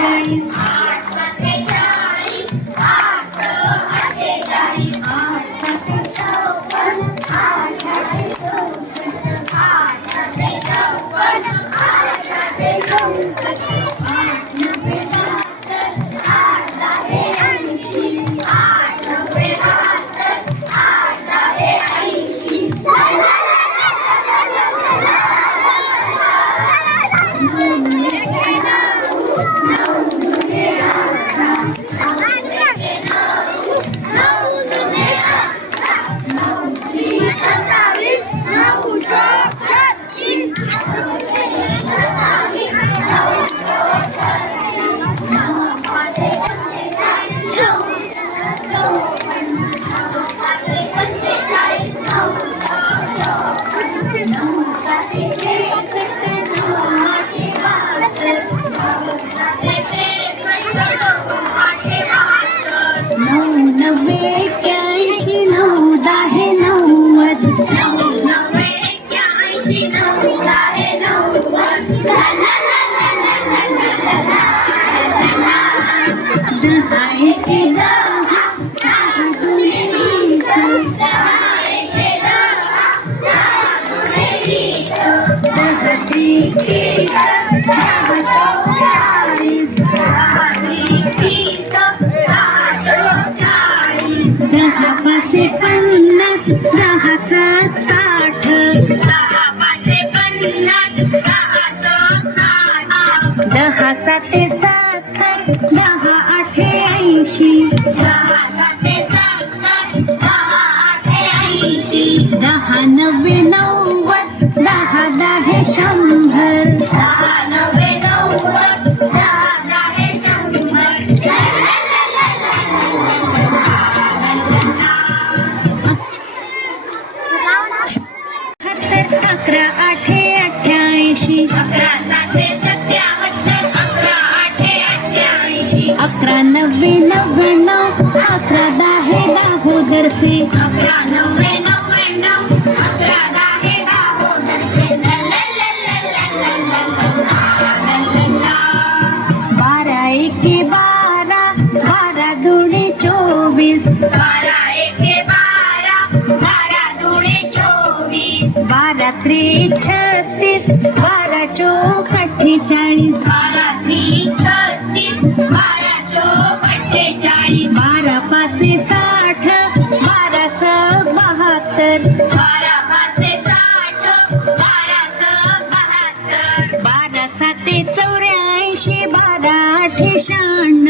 नऊ पन्नास दहा सात दहा साते सात दहा आठे ऐंशी. दहा नव्वे नव्वद दहा दहा शंभर. अकरा नव्वे नव्याण्णव अकरा दहा दाहोदर से अकरा नव्वे नव्याण्णव अकरा दहा दहा दरसे बारा एके बारा बारा दुणे चोवीस बारा एके बारा बारा दुणे चोवीस बारा त्रे छत्तीस बारा चौक पाचे साठ बारा स बहात्तर. बारा पाचे साठ बारा स बहात्तर. बारा साते चौऱ्याऐंशी बारा आठे शहाण्णव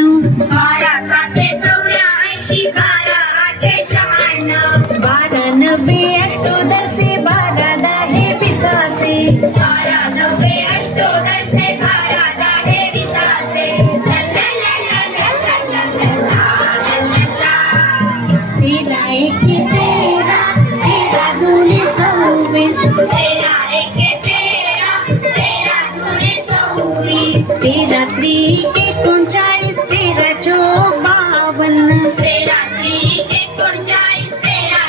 तेरा त्रिक एकोणचाळीस तेरा चौक बावन्न. तेरा एकोणचाळीस तेरा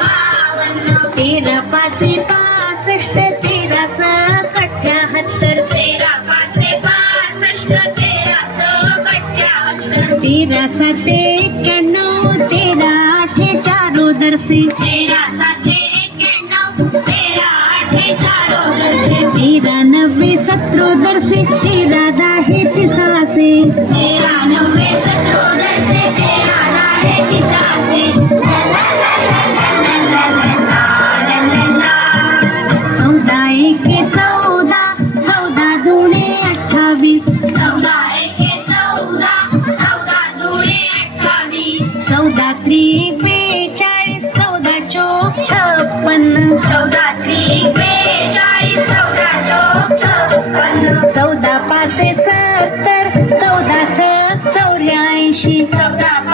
बावन्न. तेरा पाचे पासष्ट तेरा सक अठ्याहत्तर तेरा पाचशे पासष्ट तेरा सक अठ्ठ्याहत्तर तेरा साते एक्क्याण्णव तेरा आठे चारोदरसे तेरा साते तेरा नव्वे सत्रोदरसे तेरा दहे तिसासे. तेरा नव्वे सत्रोदरसे तेरा दहा तिसासे. चौदा एके चौदा चौदा दुणे अठ्ठावीस. चौदा एके चौदा चौदा दुणे अठ्ठावीस. चौदा त्रिक बेचाळीस चौदा चौक छप्पन्न चौदा चौदा पाच सत्तर चौदा स चौऱ्याऐंशी चौदा